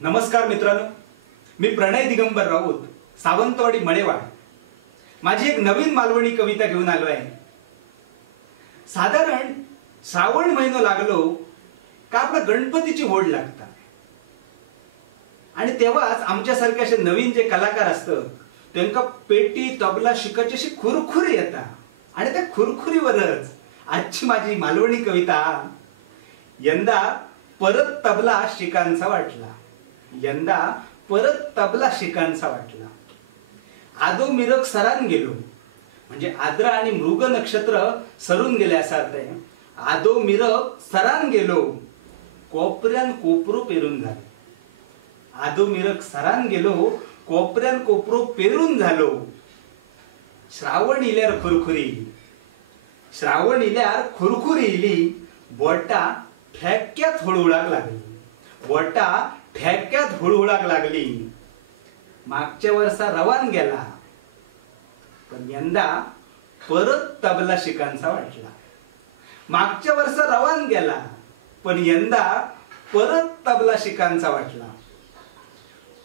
नमस्कार मित्रांनो, मी प्रणय दिगंबर राऊत, सावंतवाडी मळेवाड. माझी एक नवीन मालवणी कविता घेऊन आलो आहे. साधारण श्रावण महिनो लागलो का आपल्या गणपतीची ओढ लागतात आणि तेव्हाच आमच्यासारखे असे नवीन जे कलाकार असतात त्यांना पेटी तबला शिकायची अशी खुरखुरी येतात आणि त्या खुरखुरीवरच आजची माझी मालवणी कविता. यंदा परत तबला शिकांचा वाटला, यंदा परत तबला शिकांचा वाटला. आदो मिरग सरान गेलो, म्हणजे आद्रा आणि मृग नक्षत्र सरून गेले असा अर्थ आहे. आदो मिरग सरान गेलो, कोपऱ्यान कोपरो पेरून झालो. आदो मिरग सरान गेलो, कोपऱ्यान कोपरो पेरून झालो. श्रावण इल्यार खुरखुरी, श्रावण इल्यार खुरखुरी इली. बोटा ठेक्यात हुळहुळाक लागली, बोटा ठेक्यात हुळहुळाक लागली. मागच्या वर्षा रवान गेला, पण यंदा परत तबला शिकांचा वाटला. मागच्या वर्षा रवान गेला, पण यंदा परत तबला शिकांचा वाटला.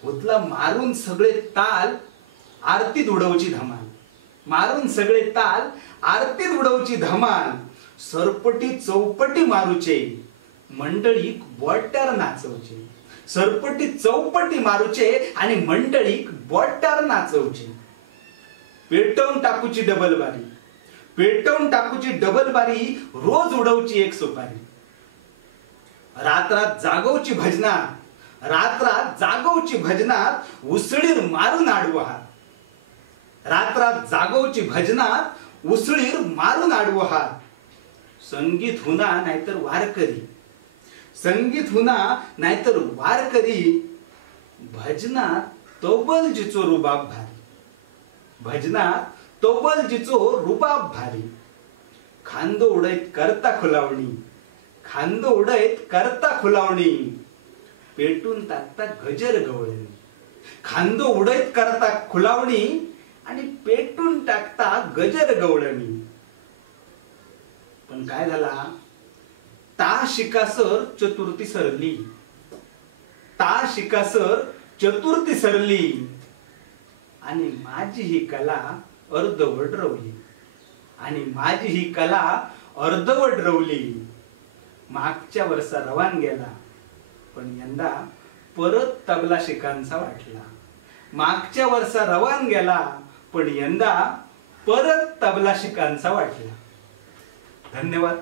उतला मारून सगळे ताल आरतीत उडवची धमाल, मारून सगळे ताल आरतीत उडवची धमाल. सरपटी चौपटी मारूचे, मंडळीक बोट्यार नाचवचे. सरपटी चौपटी मारूचे आणि मंडळीक बोट्यार नाचवचे. पेटवून टाकूची डबल बारी, पेटवून टाकूची डबल बारी. रोज उडवची एक सुपारी. रात्रात जागवची भजनात, रात्रात जागवची भजनात. उसळीर मारून आडवं हात, रात्रात जागवची भजनात. उसळीर मारून आडवं हात. संगीत हुना नाहीतर वारकरी, संगीत हुना नाहीतर वारकरी. भजनात तोबलजीचो रुबाब भारी, भजनात तोबलजीचो रुबाब भारी. खांदो उडयत करता खुलावणी, खांदो उडयत करता खुलावणी. पेटून टाकता गजर गवळणी, खांदो उडयत करता खुलावणी आणि पेटून टाकता गजर गवळणी. पण काय झाला, ता शिकासर चतुर्थी सरली, ता शिकासर चतुर्थी सरली आणि माझी ही कला अर्धवट रवली, आणि माझी ही कला अर्धवट रवली. मागच्या वर्षा रवान गेला, पण यंदा परत तबला शिकांचा वाटला. मागच्या वर्षा रवान गेला, पण यंदा परत तबला शिकांचा वाटला. धन्यवाद.